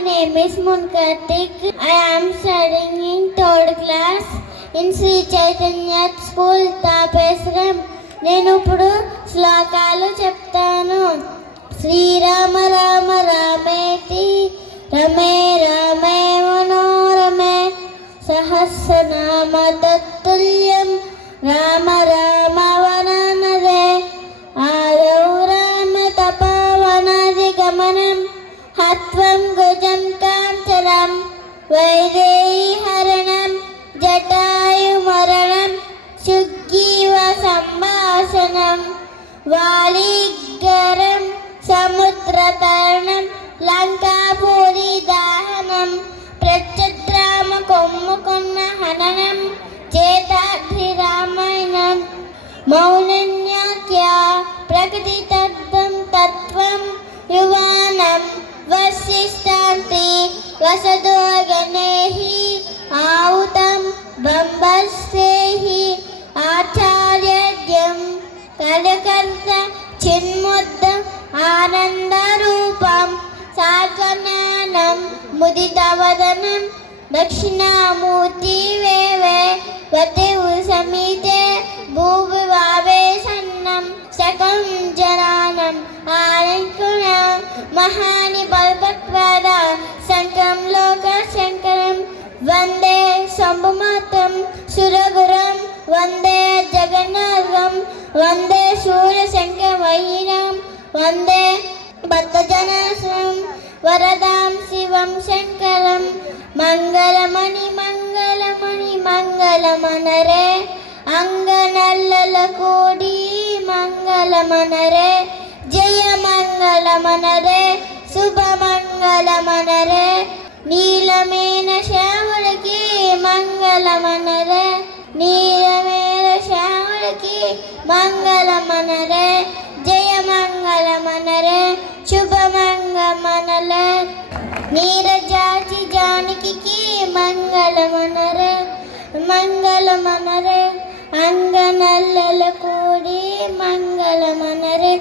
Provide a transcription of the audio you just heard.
name is Munkartik. I am studying in third class in Sri Chaitanya School, Tapesram. నేను ఇప్పుడు శ్లోకాలు చెప్తాను. శ్రీరామ రామ రామేతి రమే రామే మనోరమే సహస్రనామ తత్తుల్యం రామ రామ వననదే ఆదౌ రామ తపవనాదిగమనం హత్వం గజం కాంచరం వైదేహి హరణం జటాయుమరణం సుగ్రీవ సంభాషణం వాలీగరం సముద్రతరణం లంకాపూరి దాహనం ప్రత్యుద్రామ కొమ్ముకున్న హననం చేతాగ్నిరామాయణం మౌనన్యాఖ్య ప్రకృతి తత్వం యువానం వశిష్టాంతి వసదో గణేహి ఆవుతం బంబస్సేహి ఆచార్యద్యం కలకర్త చిన్ముద్దం ఆనందరూపం సాగనానం ముదితవదనం దక్షిణామూర్తి వేవే వతివు సమీతే భూవివావేశన్నం శకం జనానం ఆనంకుణం మహాని బల్పత్వాద శంకరం లోక శంకరం వందే శంభుమాతం సురగురం వందే జగన్నాథం వందే శూరశంకర వైరం వందే భక్తజనాశ్రం వరదాం శివం శంకరం మంగళమణి మంగళమణి మంగళమనరే అంగనల్లల కోడి మంగళమనరే జయ మంగళమనరే శుభమంగళమనరే నీలమేన శ్యాములకి మంగళమనరే నీలమేన శ్యాములకి మంగళమనరే జయ మంగళమనరే శుభమంగళమనరే నీరజాచి జానకి మంగళమనరే మంగళమనరే అంగనల్లల కూడి మంగళమనరే